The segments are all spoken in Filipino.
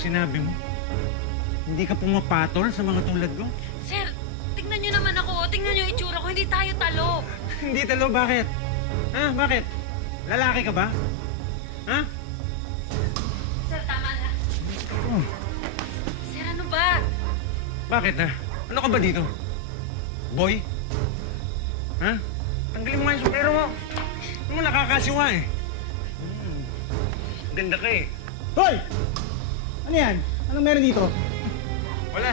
Anong sinabi mo? Hindi ka pumapatol sa mga tulad ko? Sir, tingnan niyo naman ako. Tingnan niyo yung itsura ko. Hindi tayo talo. Hindi talo, bakit? Ha? Bakit? Lalaki ka ba? Ha? Sir, tama na. Oh, Sir, ano ba? bakit ha? Ano ka ba dito? Boy? Ha? Tanggalin mo nga yung sombrero mo. Ano mo nakakasiwa eh. Ganda ka eh. Hoy! Ano yan? Anong meron dito? Wala.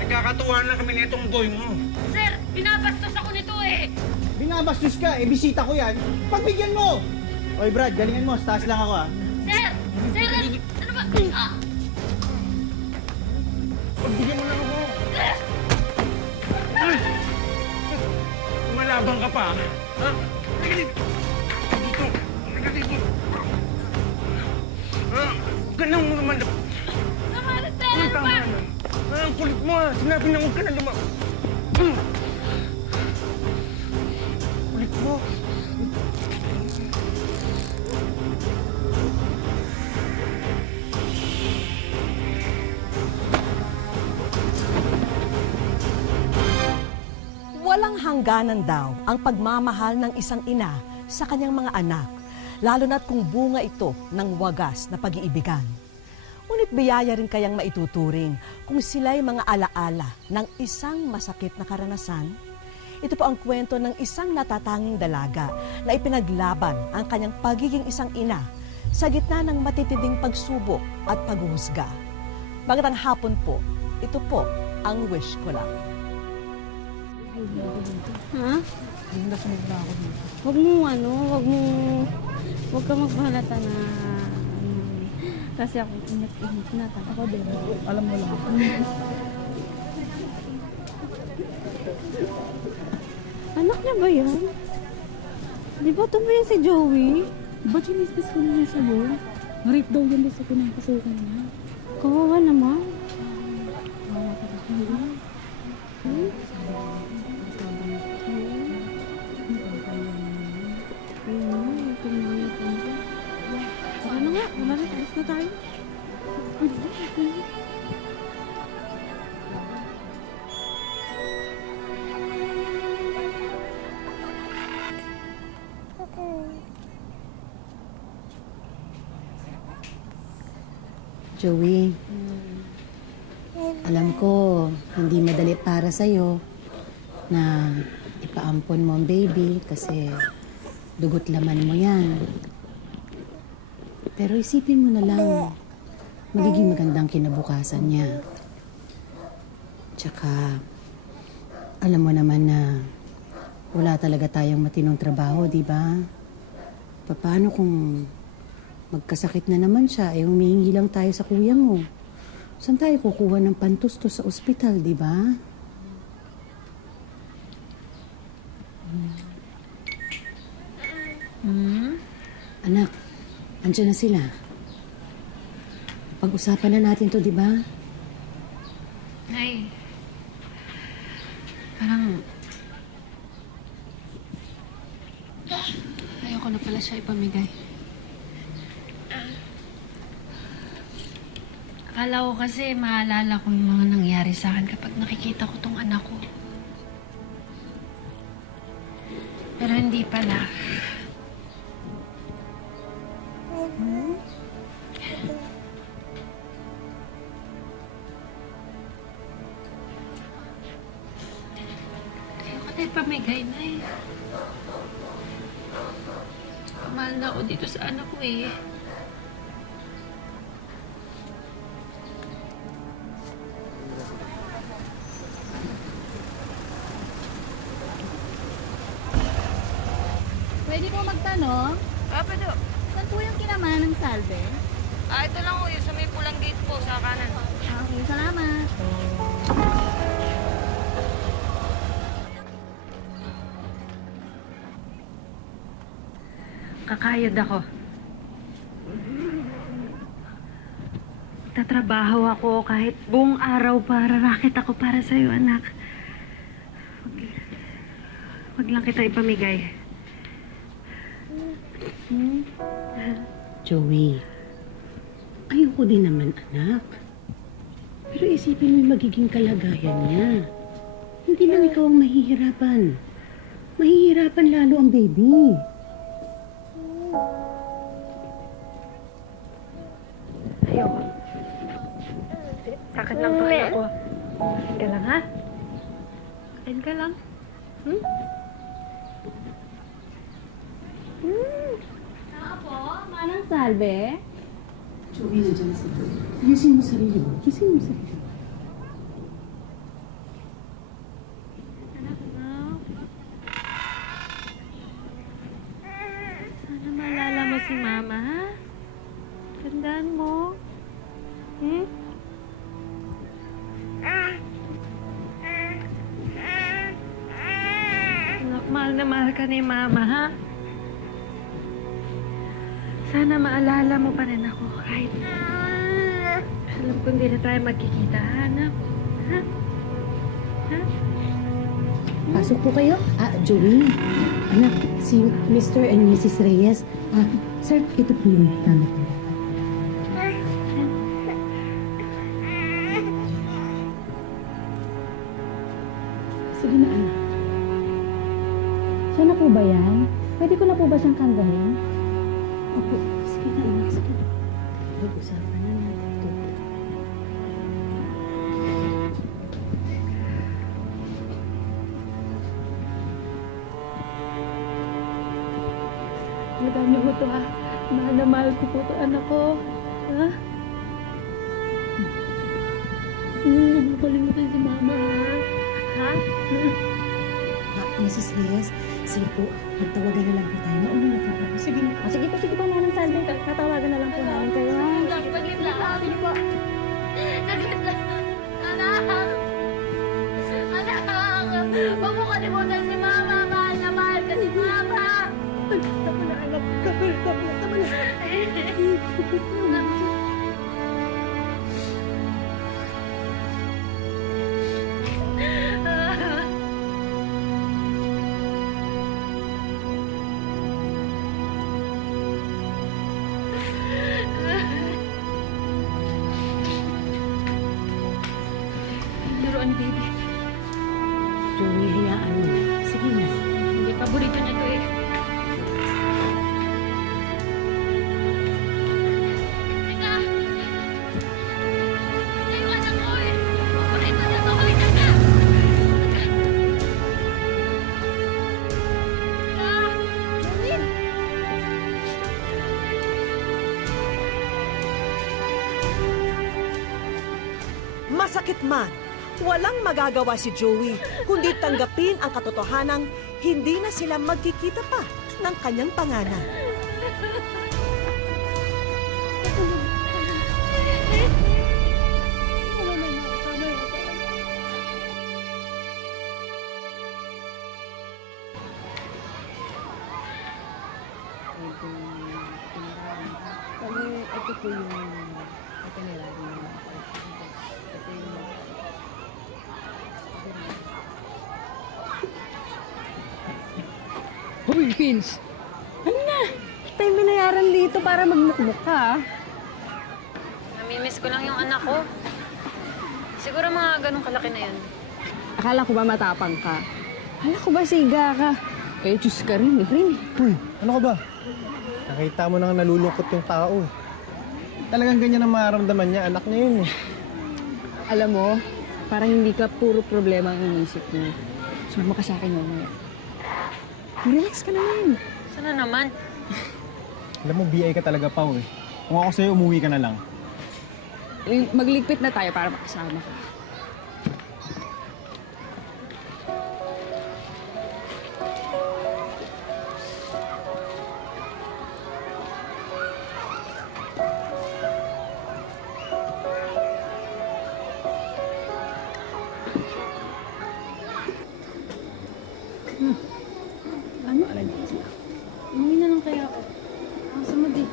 Nagkakatuwa na kami nitong boy mo. Sir, binabastos ako nito eh. Binabastos ka, eh bisita ko yan. Pagbigyan mo! Oy Brad, galingan mo. Taas lang ako ah. Sir! Sir, ano ba? Ah! Pagbigyan mo lang ako. Ay! Malabang ka pa. Ha? Halika dito. Dito. Halika dito. Ha? Ganun mo naman. Tama na, sir! Ay, Ano tama ba? na. Ang kulit mo ha. Sinabi na huwag ka na kulit mo. Walang hangganan daw ang pagmamahal ng isang ina sa kanyang mga anak, lalo na't kung bunga ito ng wagas na pag-iibigan. Ngunit biyaya rin kayang maituturing kung sila'y mga alaala ng isang masakit na karanasan? Ito po ang kwento ng isang natatanging dalaga na ipinaglaban ang kanyang pagiging isang ina sa gitna ng matitinding pagsubok at paghuhusga. Magandang hapon po, ito po ang wish ko lang. Ha? Huwag mo huwag ka magpahalata na kasi ako ingat-ingat na. Ako din. Alam mo lang. Anak niya ba yan? Di ba ito ba yan si Joey? Ba't sinispas ko na niya sa'yo? Rape daw yan sa pinapasukan niya. Kawawa naman. Ano nga? Wala na, alis na tayo. Joey, alam ko hindi madali para sa'yo na ipaampon mo ang baby kasi dugot laman mo yan. Pero isipin mo na lang, magiging magandang kinabukasan niya. Tsaka, alam mo naman na wala talaga tayong matinong trabaho, di ba? Paano kung magkasakit na naman siya, humihingi lang tayo sa kuya mo. Saan tayo kukuha ng pantustos sa ospital, di ba? Anak, andyan na sila. Pag-usapan na natin to, di ba? Ay, parang ayoko na pala siya ipamigay. Akala ko kasi maalala ko yung mga nangyari sa akin kapag nakikita ko tong anak ko. Pero hindi pala. Ayoko na ipamigay na eh. Mahal na ako dito sa anak ko eh. Pwede po magtanong? Pwede. Saan po yung kinama ng salve? Ito lang ho, yung sa may pulang gate po, sa kanan. Okay, salamat. Kakayod ako. Tatrabaho ako kahit buong araw para rakit ako para sa'yo, anak. Wag lang kita ipamigay. Joey, Ayoko ko din naman, anak. Pero isipin mo yung magiging kalagayan niya. Hindi lang ikaw ang mahihirapan. Mahihirapan lalo ang baby. Ayoko. Sakit lang pakin ako. Kain ka lang, ha? Kain ka lang. Manang salve? Joey, nandiyan si Joey. Ayusin mo sarili mo. Ayusin mo sarili mo. Sana maalala mo si Mama, ha? Tandaan mo. Anak, mahal na mahal ka ni Mama, ha? Sana maalala mo pa rin ako kahit... Alam ko hindi na tayo magkikita, ha, anak? Ha? Ha? Pasok po kayo. Joey. Anak, si Mr. and Mrs. Reyes. Sir, ito po yung tama po. Sige na, anak. Siya na po ba yan? Pwede ko na po ba siyang kandahin? Opo, sige na anak, sige na. Pag-usapan na natin ito. Alagaan niyo po ito, ha? Mahal na mahal ko po ito, anak ko. Ha? Huwag mo kalimutan si Mama, ha? Ha? Mrs. Reyes, sige po, magtawagan na lang po tayo. Mauna na po ako. Sige na. Sige po, Manang Salve. Tatawagan na lang po namin kayo, ha? Saglit lang. Sige po. Saglit lang. Anak! Anak! Huwag mo kalimutan si Mama. Mahal na mahal ka si Mama. Tama na, anak. Tama na. Laruan, baby. Joey, hayaan mo na. Sige na. Hindi, paborito niya to eh. Teka! Layuan ako eh! Paborito niya to eh! Teka! Masakit man, walang magagawa si Joey kundi tanggapin ang katotohanang hindi na sila magkikita pa ng kanyang pangalan. Ito po yung itinerary nila. Hoy, Vince! Ano na? Tayo binayaran dito para magmukmuk ka, ah. Namimiss ko lang yung anak ko. Siguro mga ganong kalaki na yun. Akala ko ba matapang ka? Akala ko ba siga ka? Eh, Diyos ka rin, eh. Uy, ano ka ba? Nakita mo nang nalulungkot yung tao eh. Talagang ganyan ang mararamdaman niya, anak niya yun eh. Alam mo, parang hindi ka puro problema ang inisip mo. Sumama ka sa akin mamaya. Relax ka naman. Sana naman. Alam mo, BI ka talaga, Pao eh. Kung ako sa'yo, umuwi ka na lang. Magligpit na tayo para makasama ka. Ano? Umuwi na lang kaya ako. Sama di.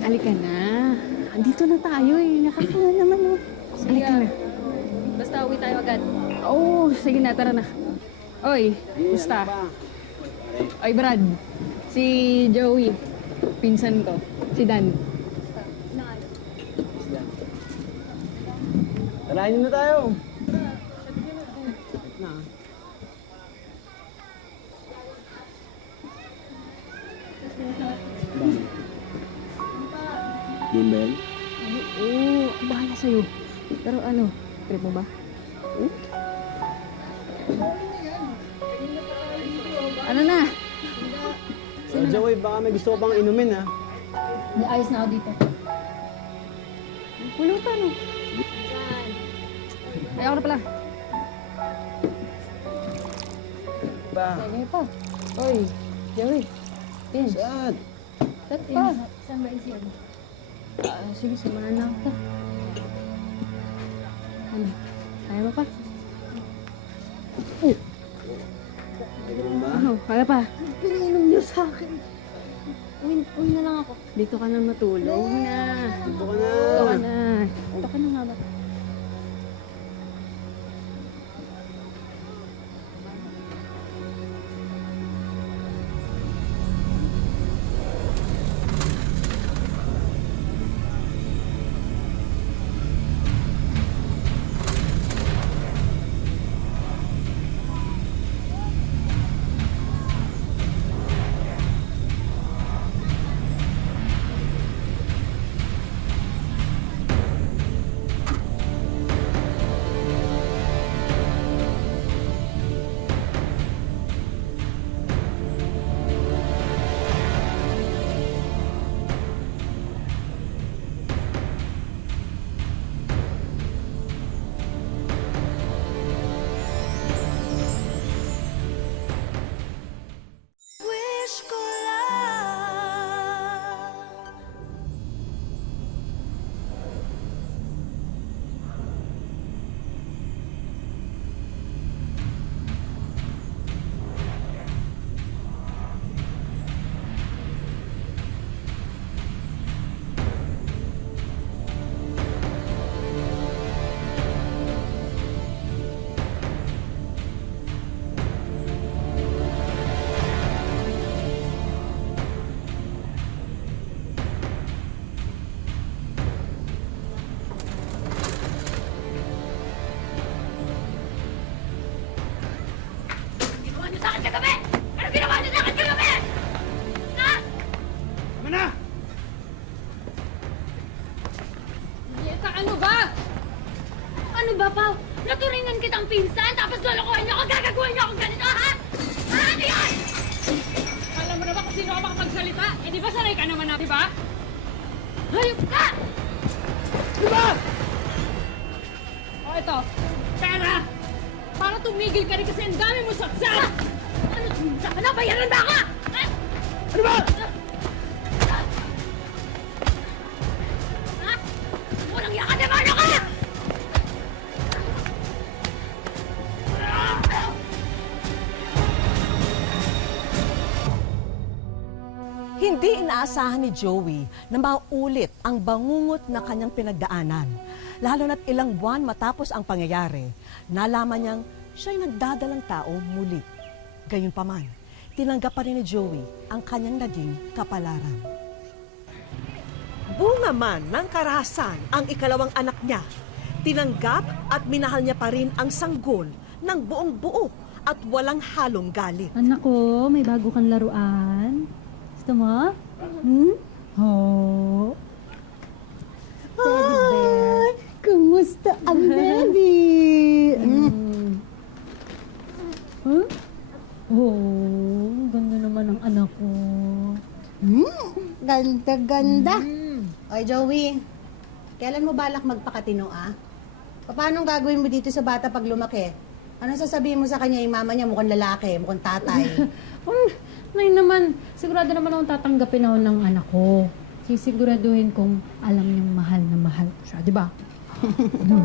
Halika na. Andito na tayo eh. Nakakaya naman oh. Halika na. Basta uwi tayo agad. Oo, sige na. Tara na. Oy, gusta? Oy, Brad. Si Joey. Pinsan ko. Si Dan. Tarahin na tayo. Game ba yan? Oo, bahala sa'yo. Pero ano, trip mo ba? Ano na? Joey, baka may gusto ko pang inumin, ha? May ayos na ako dito. Pulutan oh. Ay, ako na pala. Ba? Sige pa. Oy, Joey. Pins. Saan? Saan pa? Saan ba isyan? Sige, samahan na kita. Ano? Kaya mo pa? Ano? Kaya pa? Pinainom niyo sa akin. Uwi na lang ako. Dito ka na matulog na. Dito ka na. Dito ka na. Dito ka na nga ba? Ano ba? Ano ba, Pao? Naturingan kitang pinsan, tapos lolokohan niyo ako, gagaguhan niyo akong ganito, ha? Ha? Ano yan? Alam mo na ba kung sino ka makapagsalita? Eh, di ba sanay ka naman na, di ba? Hayop ka! Di ba? O, ito. Pera! Para tumigil ka rin kasi ang dami mo saksak! Ano, tumigil ka na? Bayaran ba ka? Ha? Ano ba? Ha? Walang yakan, demonyo ka! Hindi inaasahan ni Joey na maulit ang bangungot na kanyang pinagdaanan. Lalo na't ilang buwan matapos ang pangyayari, nalaman niyang siya'y nagdadalang tao muli. Gayunpaman, tinanggap pa rin ni Joey ang kanyang naging kapalaran. Bunga man ng karahasan ang ikalawang anak niya, tinanggap at minahal niya pa rin ang sanggol ng buong buo at walang halong galit. Anak ko, may bago kang laruan. Gusto mo? Oh. Ay, kumusta ang baby? Huh? Oh, ganda naman ang anak ko. Ganda-ganda. Oy, Joey, kailan mo balak magpakatino, ah? Paano gagawin mo dito sa bata pag lumaki? Anong sasabihin mo sa kanya, yung mama niya mukhang lalaki, mukhang tatay? Nay naman, sigurado naman akong tatanggapin ako ng anak ko. Sisiguraduhin kong alam niyang mahal na mahal ko siya, di ba? Diba?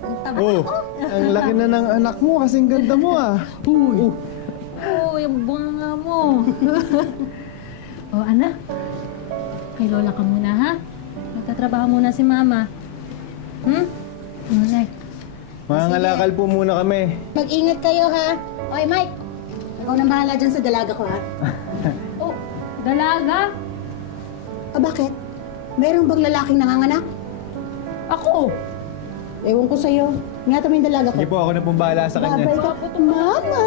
Ang taba. Oh, ang laki na ng anak mo, kasing ganda mo, ah. Oo, yung bunga mo. O, anak, kay Lola ka muna, ha? Magtatrabaho muna si Mama. Nay. Mga ngalakal po muna kami. Mag-ingat kayo, ha? Oy, Mike, ikaw na bahala dyan sa dalaga ko, ha? Oh, dalaga? Bakit? Mayroong bang lalaking nanganganak? Ako! Ewan ko sa'yo. Ingatan mo yung dalaga ko. Sige po, ako na pong bahala sa kanya. Babay ka. Mama!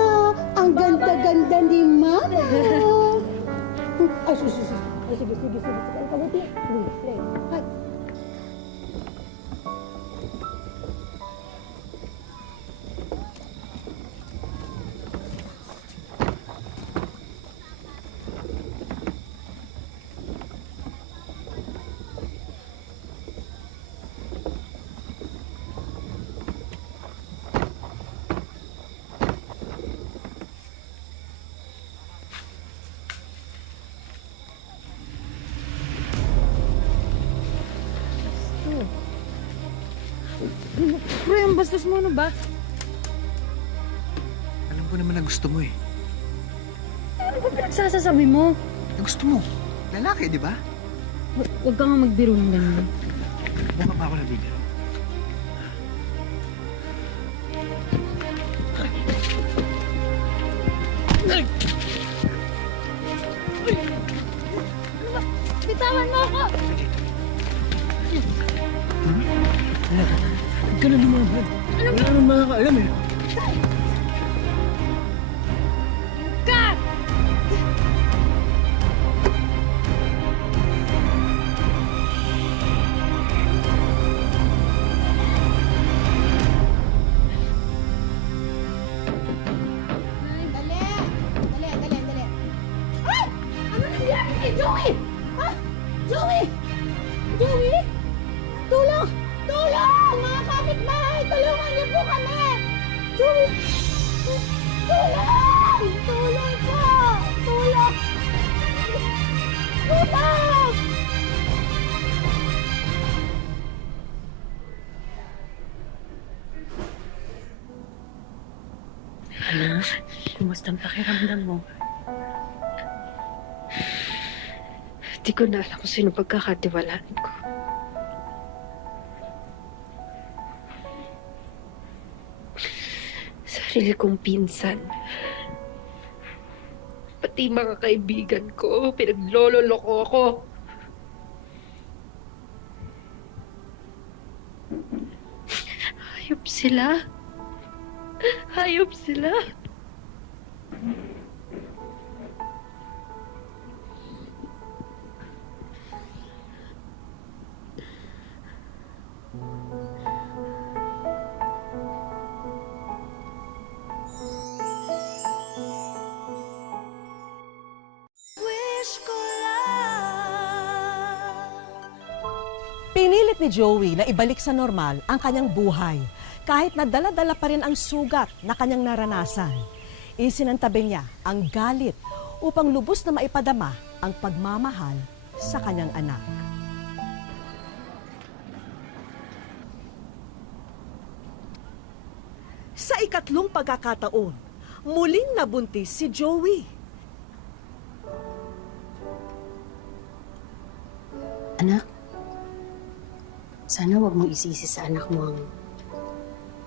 Ang ganda-ganda ni Mama! Ay, sus. Ay, sige. Ay, pabuti. Sige. Ay. Pre, ang bastos mo, ano ba? Alam ko naman na gusto mo eh. Ano ba pinagsasasabi mo? Na gusto mo. Lalaki, di ba? Huwag ka nga magbiro ng ganyan. Baka pa ako nabibiro. Bitawan mo ako! Huwag ka na lumaban. Wala naman makakaalam eh. Kat! Dali. Ay! Ano nangyari kay Joey? Ha? Joey! Tulong! Mga kapitbahay! Tulungan niyo po kami! Joey! Tulong! Tulong po! Tulong! Kumusta ang pakiramdam mo? Di ko na alam kung sino pagkakatiwalaan ko. Sarili kong pinsan. Pati mga kaibigan ko, pinaglololoko ako. Hayop sila. Hayop sila. Pinilit ni Joey na ibalik sa normal ang kanyang buhay kahit na dala-dala pa rin ang sugat na kanyang naranasan. Isinantabi niya ang galit upang lubos na maipadama ang pagmamahal sa kanyang anak. Sa ikatlong pagkakataon, muling nabuntis si Joey. Anak, sana wag mong isisi sa anak mo ang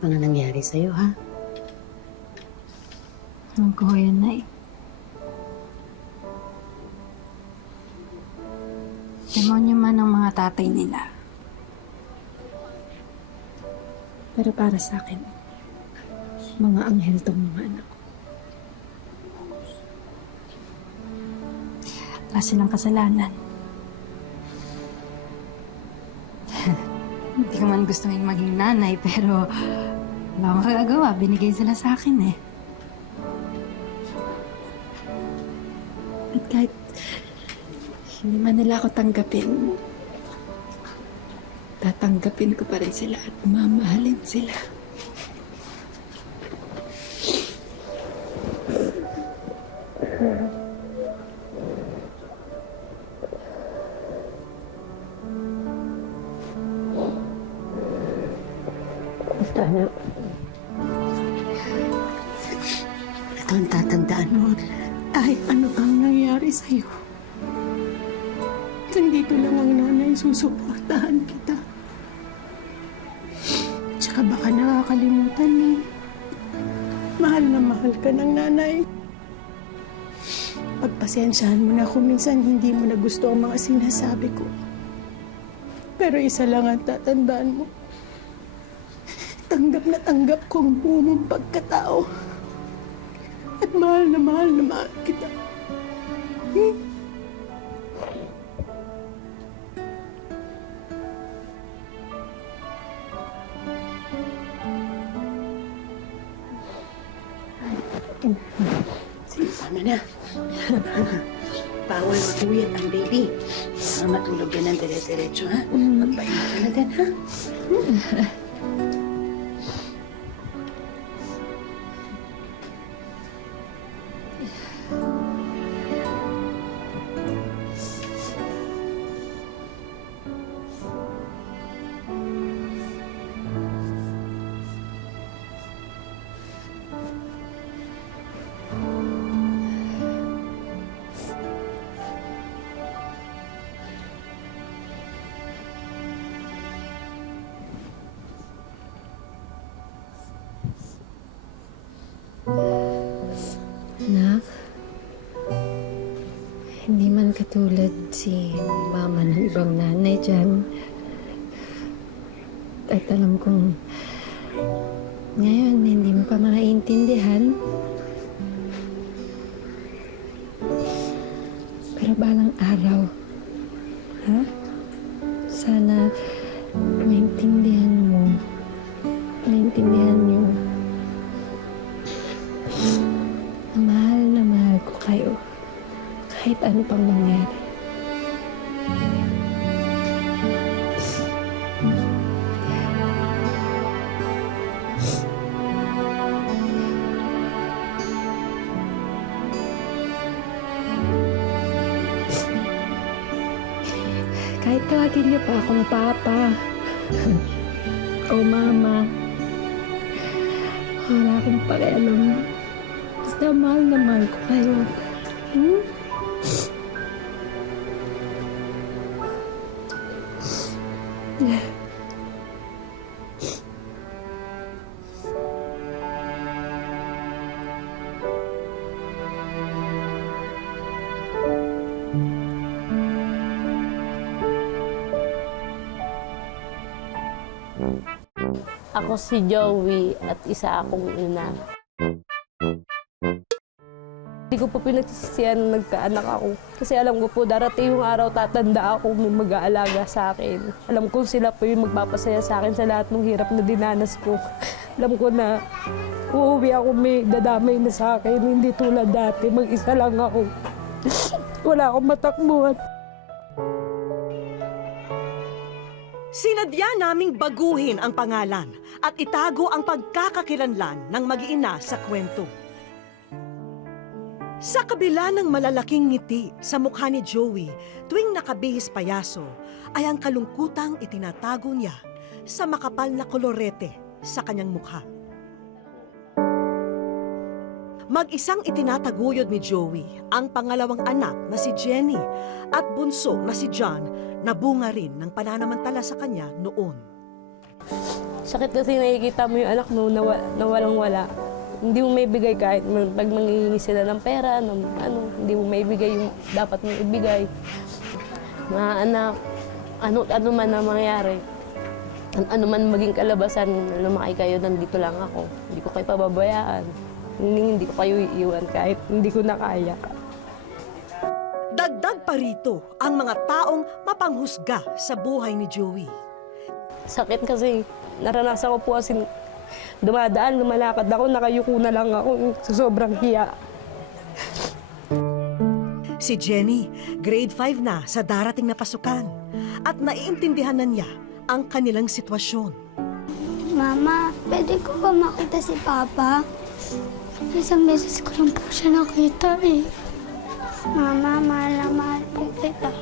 mga nangyari sa'yo, ha? Alam ko yan, Nay. Demonyo man ang mga tatay nila. Pero para sa akin, mga anghel tong mga anak ko. Wala silang kasalanan. Hindi ko man gusto maging nanay, pero wala akong magagawa. Binigay sila sa akin eh. At kahit hindi man nila ako tanggapin, tatanggapin ko pa rin sila at mamahalin sila. Basta, anak. Ito ang tatandaan mo. Kahit ano ang nangyari sa'yo. Nandito lang ang nanay, susuportahan kita. Tsaka baka nakakalimutan mo. Mahal na mahal ka ng nanay. Pagpasensyahan mo na kung minsan hindi mo na gusto ang mga sinasabi ko. Pero isa lang ang tatandaan mo. Tanggap na tanggap ko ang buo mong pagkatao. At mahal na mahal kita. Sige, tama na. Bawal matuyat ang baby. Matulog yan ng dire-diretso, ha? Magpahinga ka na din, ha? Anak, hindi man katulad si mama ng ibang nanay dyan. At alam kong ngayon hindi mo pa maintindihan. Pero balang araw, ha? Sana maintindihan mo, maintindihan niyo na mahal ko kayo kahit ano pang mangyari. Kahit tawagin niyo pa akong papa o mama, wala akong pakialam. Basta mahal na mahal ko kayo. Ako si Joey at isa akong ina. Hindi ko po pinagsisisihan na nagkaanak ako. Kasi alam ko po, darating yung araw tatanda ako, may mag-aalaga sa akin. Alam ko sila po yung magpapasaya sa akin sa lahat ng hirap na dinanas ko. Alam ko na uuwi ako, may dadamay na sa akin. Hindi tulad dati, mag-isa lang ako. Wala akong matakbuhan. Sinadya naming baguhin ang pangalan at itago ang pagkakakilanlan ng mag-iina sa kwento. Sa kabila ng malalaking ngiti sa mukha ni Joey tuwing nakabihis payaso, ay ang kalungkutang itinatago niya sa makapal na kolorete sa kanyang mukha. Mag-isang itinataguyod ni Joey ang pangalawang anak na si Jenny at bunso na si John na bunga rin ng pananamantala sa kanya noon. Sakit kasi nakikita mo yung anak mo na walang-wala. Hindi mo may bigay kahit pag mangingi sila ng pera, hindi mo may bigay yung dapat mo ibigay. Mga anak, ano man na mangyari, ano man maging kalabasan, lumaki kayo, nandito lang ako. Hindi ko kayo pababayaan. Hindi ko kayo iiwan kahit hindi ko na kaya. Dagdag pa rito ang mga taong mapanghusga sa buhay ni Joey. Sakit kasi naranasan ko po kasi dumadaan, lumalakad ako, nakayuko na lang ako sa sobrang hiya. Si Jenny, grade 5 na sa darating na pasukan at naiintindihan na niya ang kanilang sitwasyon. Mama, pwede ko ba makita si Papa? Isang beses ko lang po siya nakita eh. Mama, mahal na mahal po kita.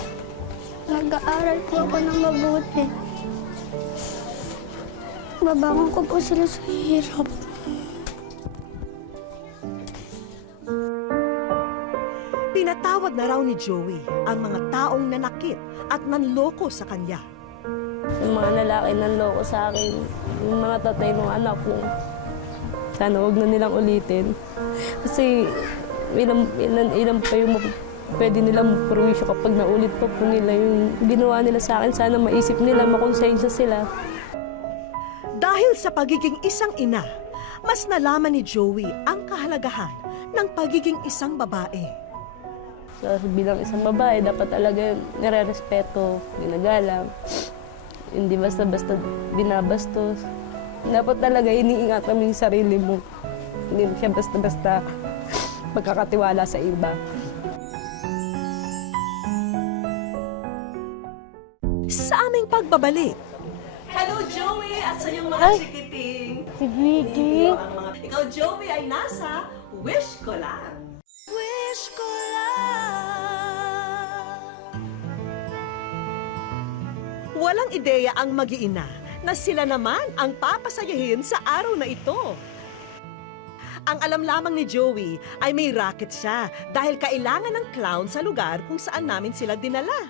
Mag-aaral po ako ng mabuti. Babangon ko po sila sa hirap. Pinatawad na raw ni Joey ang mga taong nanakit at nanloko sa kanya. Yung mga lalaki nanloko sa akin, yung mga tatay ng anak ko, sana huwag na nilang ulitin. Kasi ilan pa yung pwede nilang perwisyo kapag naulit pa po nila yung ginawa nila sa akin. Sana maisip nila, makonsensya sila. Dahil sa pagiging isang ina, mas nalaman ni Joey ang kahalagahan ng pagiging isang babae. So, bilang isang babae, dapat talaga nire-respeto, ginagalang. Hindi basta-basta binabastos. Dapat talaga iniingatan mo yung sarili mo. Hindi siya basta-basta pagkakatiwala sa iba. Sa aming pagbabalik. Hello, Joey, at sa iyong mga chikiting. Si Vicky. Ikaw, Joey, ay nasa Wish Ko Lang. Wish ko lang. Walang ideya ang mag-iina na sila naman ang papasayahin sa araw na ito. Ang alam lamang ni Joey ay may racket siya dahil kailangan ng clown sa lugar kung saan namin sila dinala.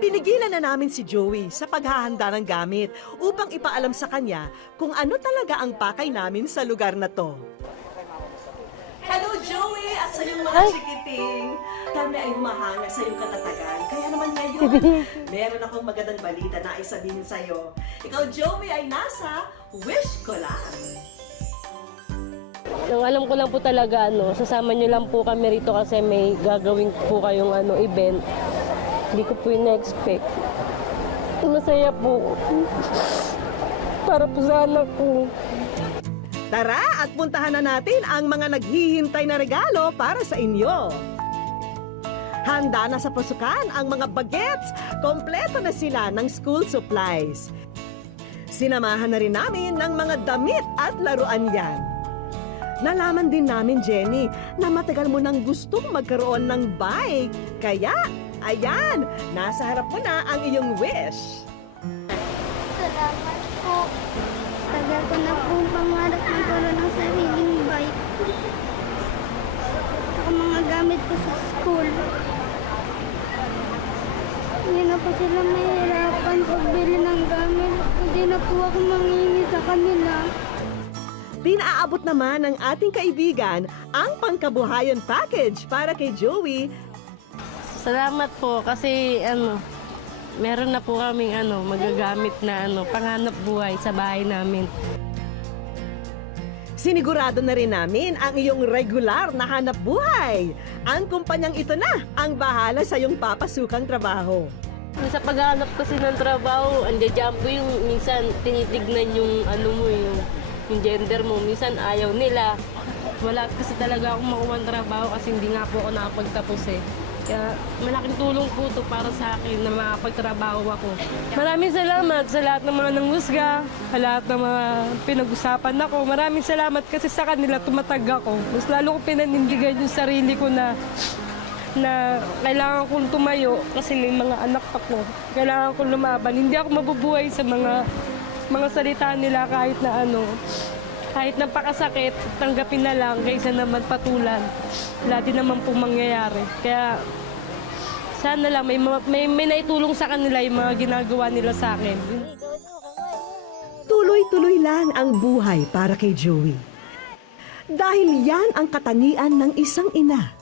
Pinigilan na namin si Joey sa paghahanda ng gamit upang ipaalam sa kanya kung ano talaga ang pakay namin sa lugar na to. Hello, Joey! At sa iyong mga chikiting, kami ay humahanga sa iyong katatagan. Kaya naman ngayon, meron akong magandang balita na isabihin sa iyo. Ikaw, Joey, ay nasa Wish Ko Lang. Ang alam ko lang po talaga, sasama niyo lang po kami rito kasi may gagawin po kayong event. Hindi ko po in-expect. Masaya po. Para po sa anak ko. Tara at puntahan na natin ang mga naghihintay na regalo para sa inyo. Handa na sa pasukan ang mga bagets. Kompleto na sila ng school supplies. Sinamahan na rin namin ng mga damit at laruan yan. Nalaman din namin, Jenny, na matagal mo nang gustong magkaroon ng bike. Kaya, ayan, nasa harap mo na ang iyong wish. Salamat po. Tagal ko na po pangarap magkaroon ng sariling bike. Saka mga gamit ko sa school. Hindi na po sila mahirapan pagbili ng gamit. Hindi na po ako mangingi sa kanila. Pinaaabot naman ng ating kaibigan ang pangkabuhayan package para kay Joey. Salamat po kasi meron na po kaming magagamit na panghanap buhay sa bahay namin. Sinigurado na rin namin ang iyong regular na hanap buhay. Ang kumpanyang ito na ang bahala sa iyong papasukang trabaho. Sa paghahanap kasi ng trabaho, andiyan po yung minsan tinitignan yung yung gender mo. Minsan ayaw nila. Wala kasi talaga akong makuha ng trabaho kasi hindi nga po ako nakapagtapos eh. Kaya malaking tulong po ito para sa akin na makapagtrabaho ako. Maraming salamat sa lahat ng mga nanghusga, sa lahat ng mga pinag-usapan ako. Maraming salamat kasi sa kanila tumatag ako. Mas lalo ko pinanindigan yung sarili ko na kailangan kong tumayo kasi may mga anak ako. Kailangan kong lumaban. Hindi ako mabubuhay sa mga salita nila kahit na kahit napakasakit, tanggapin na lang kaysa naman patulan. Wala din naman pong mangyayari. Kaya sana lang may naitulong sa kanila yung mga ginagawa nila sa akin. Tuloy-tuloy lang ang buhay para kay Joey. Dahil yan ang katangian ng isang ina,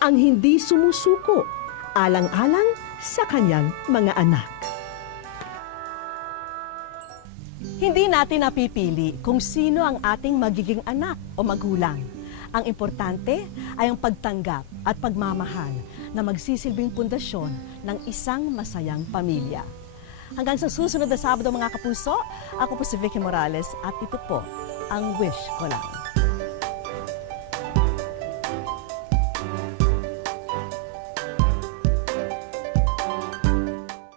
ang hindi sumusuko, alang-alang sa kanyang mga anak. Hindi natin napipili kung sino ang ating magiging anak o magulang. Ang importante ay ang pagtanggap at pagmamahal na magsisilbing pundasyon ng isang masayang pamilya. Hanggang sa susunod na Sabado mga kapuso, ako po si Vicky Morales at ito po ang Wish Ko Lang.